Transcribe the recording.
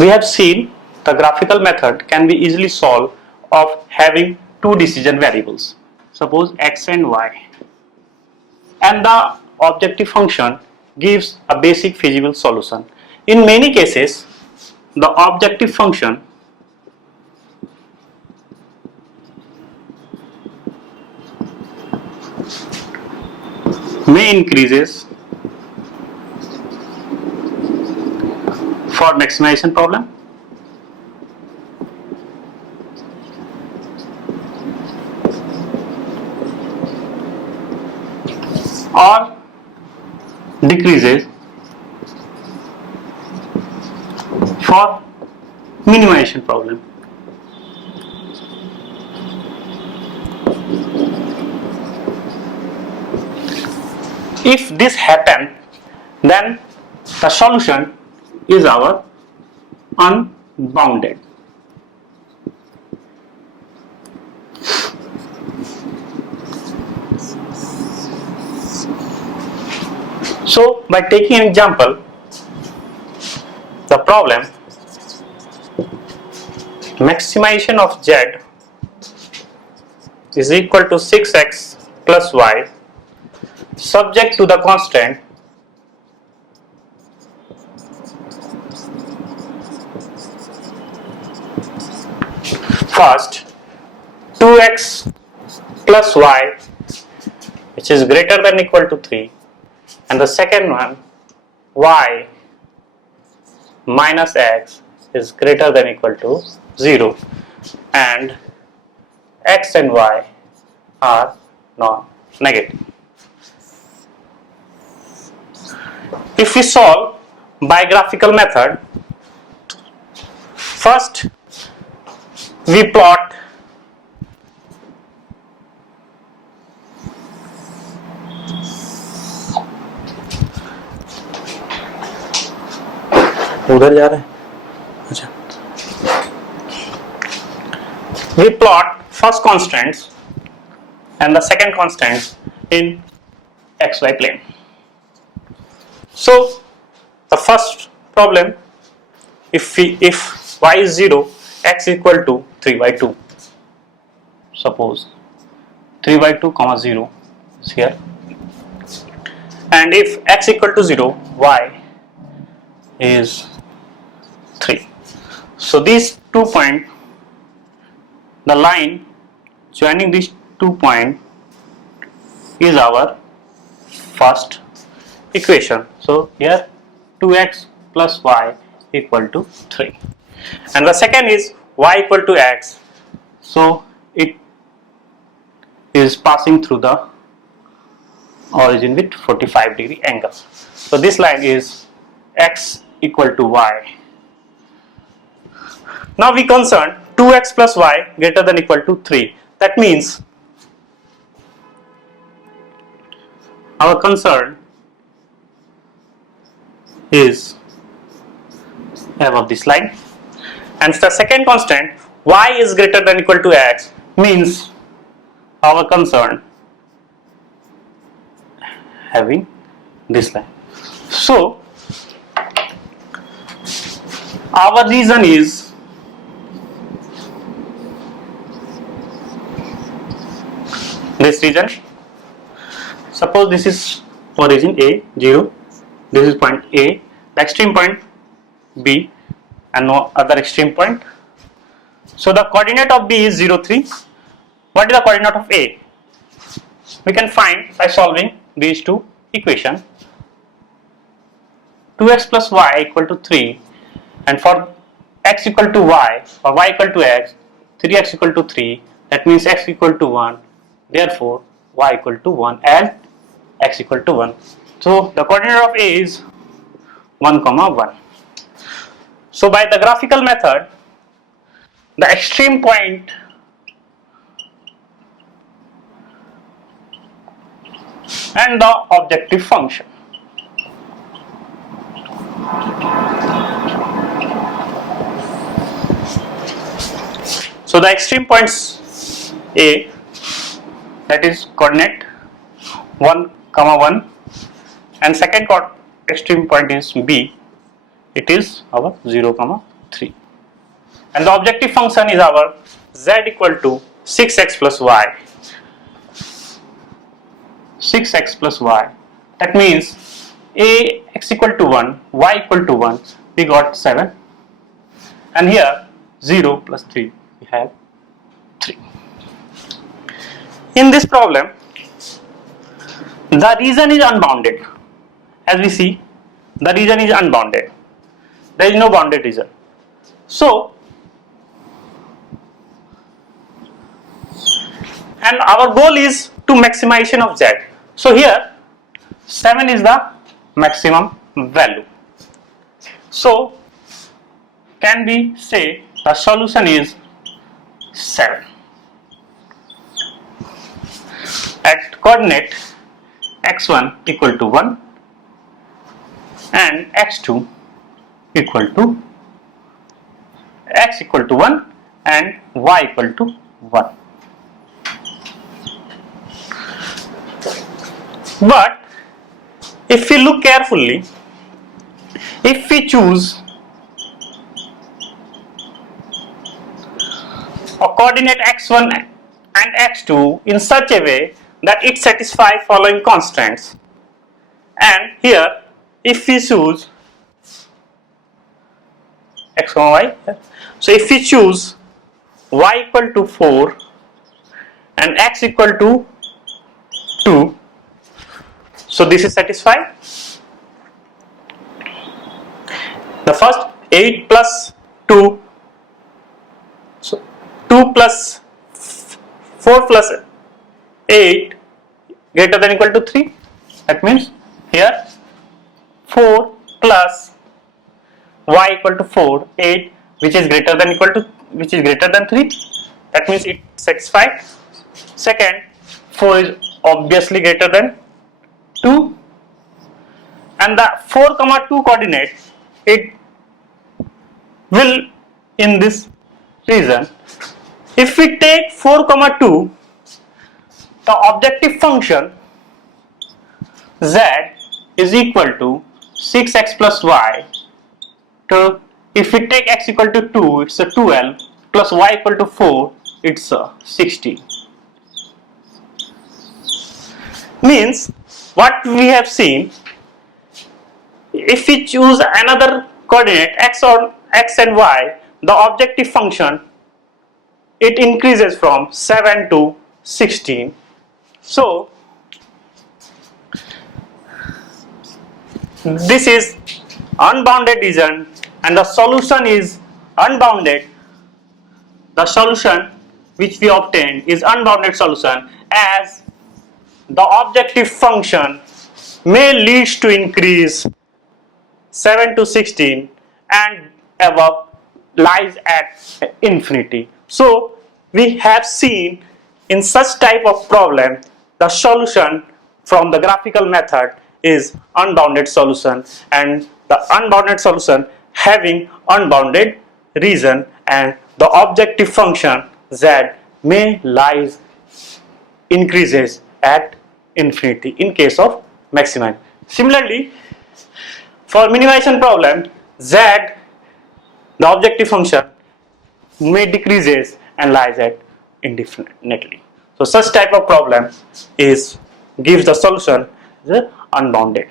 we have seen the graphical method can be easily solved of having two decision variables, suppose x and y, and the objective function gives a basic feasible solution. In many cases, the objective function may increases for maximization problem or decreases for minimization problem. If this happens, then the solution is our unbounded. So by taking an example, the problem maximization of z is equal to 6x plus y subject to the constant first 2x plus y which is greater than equal to 3, and the second one y minus x is greater than equal to 0, and x and y are non-negative. If we solve by graphical method, first we plot उधर जा रहे हैं, अच्छा, we plot first constants and the second constants in xy plane. So the first problem, if y is 0, x equal to 3 by 2, suppose 3 by 2 comma 0 is here, and if x equal to 0, y is 3. So these 2 points, the line joining these 2 points is our first equation. So here 2x plus y equal to 3, and the second is y equal to x, so it is passing through the origin with 45-degree angle. So this line is x equal to y. Now we concern 2x plus y greater than equal to 3. That means our concern is above this line, and the second constant y is greater than equal to x means our concern having this line. So our region is this region. Suppose this is origin A 0, this is point A, the extreme point B, and no other extreme point. So the coordinate of B is 0, 3. What is the coordinate of A? We can find by solving these two equations. 2x plus y equal to 3, and for x equal to y or y equal to x, 3x equal to 3, that means x equal to 1, therefore y equal to 1 and x equal to 1. So the coordinate of A is 1, 1. So by the graphical method, the extreme point and the objective function. So the extreme points A, that is coordinate 1, 1, and second extreme point is B, it is our 0, 3. And the objective function is our z equal to 6x plus y. 6x plus y. That means a x equal to 1, y equal to 1, we got 7. And here 0 plus 3, we have 3. In this problem, the region is unbounded. As we see, the region is unbounded. There is no bounded region. So, and our goal is to maximization of z. So here 7 is the maximum value. So can we say the solution is 7 at coordinate x1 equal to 1 and x2 equal to x equal to 1 and y equal to 1. But if we look carefully, if we choose a coordinate x1 and x2 in such a way that it satisfies following constraints, and here if we choose x, y, so if we choose y equal to 4 and x equal to 2, so this is satisfied. The first 8 plus 2, so 2 plus 4 plus 8 greater than equal to 3. That means here 4 plus y equal to 4, 8, which is greater than 3. That means it satisfied. Second, 4 is obviously greater than 2, and the 4, 2 coordinate, it will in this region. If we take 4, 2, the objective function z is equal to 6x plus y. So if we take x equal to 2, it's a 12 plus y equal to 4, it's a 16. Means what we have seen, if we choose another coordinate x and y, the objective function, it increases from 7 to 16. So this is unbounded region and the solution is unbounded. The solution which we obtained is unbounded solution, as the objective function may lead to increase 7 to 16 and above lies at infinity. So we have seen in such type of problem, the solution from the graphical method is unbounded solution, and the unbounded solution having unbounded region, and the objective function z may lies increases at infinity in case of maximum. Similarly, for minimization problem, z, the objective function, may decreases and lies at indefinitely. So such type of problem gives the solution the unbounded.